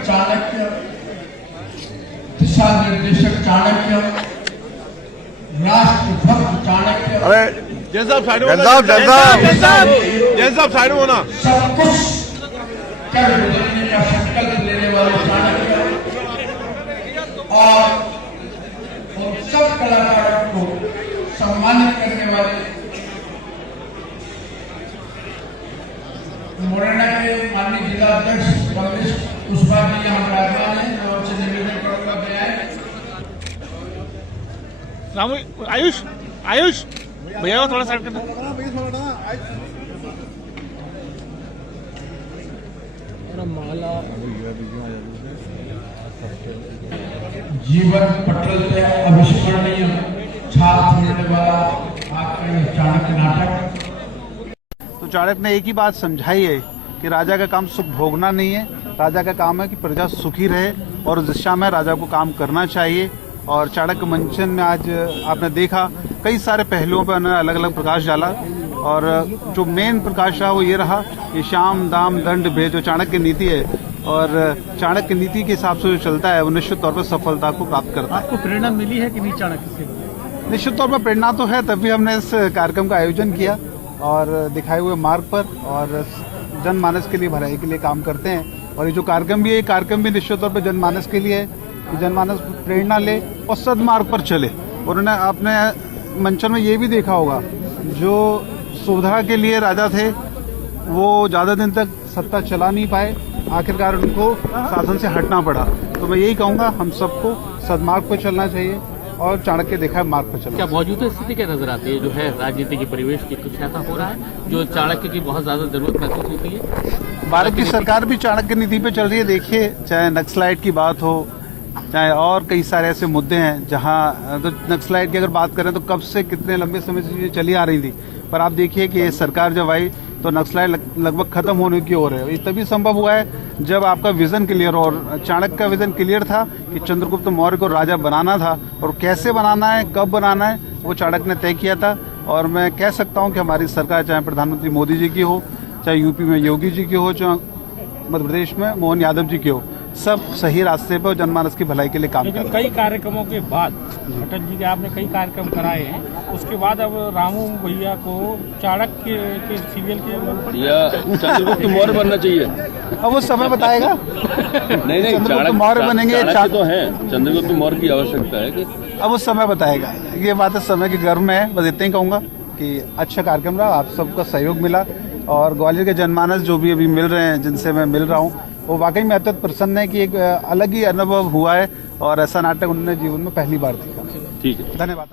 चाणक्य, दिशा निर्देशक चाणक्य, राष्ट्रभक्त चाणक्य। अरे जैन साहब साइड होना, जैन साहब साइड होना। सब कुछ कर बदलने का संकल्प लेने वाले चाणक्य और उन सब कलाकारों को सम्मानित करने वाले मुरैना के माननीय जिला अध्यक्ष कमलेश कुशवाहा जी यहाँ विराजमान है। मैं उनसे निवेदन करूंगा मैं आए। रामू, आयुष आयुष भैया थोड़ा साइड करना। जीवन पटल पे अविस्मरणीय छाप छोड़ने वाला आपका ये चाणक्य नाटक। तो चाणक्य ने एक ही बात समझाई है कि राजा का काम सुख भोगना नहीं है, राजा का काम है कि प्रजा सुखी रहे और उस दिशा में राजा को काम करना चाहिए। और चाणक्य मंचन में आज आपने देखा कई सारे पहलुओं पर उन्होंने अलग अलग प्रकाश डाला और जो मेन प्रकाश रहा वो ये रहा कि शाम दाम दंड भेद जो चाणक्य नीति है और चाणक्य नीति के हिसाब से जो चलता है वो निश्चित तौर पर सफलता को प्राप्त करता है। आपको प्रेरणा मिली है कि नहीं चाणक्य से? निश्चित तौर पर प्रेरणा तो है, तभी हमने इस कार्यक्रम का आयोजन किया और दिखाए हुए मार्ग पर और जनमानस के लिए भलाई के लिए काम करते हैं। और ये जो कार्यक्रम भी है, कार्यक्रम भी निश्चित तौर पर जनमानस के लिए है कि जनमानस प्रेरणा ले और सदमार्ग पर चले। उन्होंने आपने मंचन में ये भी देखा होगा जो सुविधा के लिए राजा थे वो ज्यादा दिन तक सत्ता चला नहीं पाए, आखिरकार उनको शासन से हटना पड़ा। तो मैं यही कहूंगा हम सबको सदमार्ग पर चलना चाहिए और चाणक्य देखा है मार्ग पर चलना। क्या मौजूदा स्थिति क्या नजर आती है जो है राजनीति के परिवेश की, कुछ ऐसा हो रहा है जो चाणक्य की बहुत ज्यादा जरूरत महसूस होती है? भारत की सरकार भी चाणक्य नीति पे चल रही है। देखिए चाहे नक्सलाइट की बात हो, चाहे और कई सारे ऐसे मुद्दे हैं जहां तो नक्सलाइट की अगर बात करें तो कब से कितने लंबे समय से ये चली आ रही थी, पर आप देखिए कि ये सरकार जब आई तो नक्सलाइट लगभग खत्म होने की ओर है। ये तभी संभव हुआ है जब आपका विजन क्लियर, और चाणक्य का विजन क्लियर था कि चंद्रगुप्त मौर्य को राजा बनाना था और कैसे बनाना है, कब बनाना है, वो चाणक्य ने तय किया था। और मैं कह सकता हूं कि हमारी सरकार चाहे प्रधानमंत्री मोदी जी की हो, चाहे यूपी में योगी जी की हो, चाहे मध्य प्रदेश में मोहन यादव जी की हो, सब सही रास्ते पर जनमानस की भलाई के लिए काम कर रहे हैं। कई कार्यक्रमों के बाद अटल जी के आपने कई कार्यक्रम कराए हैं, उसके बाद अब रामू भैया को चाणक्य के सीरियल के या चंद्रगुप्त मौर्य बनना चाहिए। अब वो समय बताएगा। नहीं चंद्रगुप्त मौर्य बनेंगे, चाणक्य तो है, चंद्रगुप्त मौर्य की आवश्यकता है कि अब वो समय बताएगा। ये बात है समय के गर्भ में है। बस इतना ही कहूंगा कि अच्छा कार्यक्रम रहा, आप सबका सहयोग मिला और ग्वालियर के जनमानस जो भी अभी मिल रहे हैं, जिनसे मैं मिल रहा हूँ, वो वाकई में अत्यंत प्रसन्न है कि एक अलग ही अनुभव हुआ है और ऐसा नाटक उन्होंने जीवन में पहली बार देखा। ठीक है, धन्यवाद।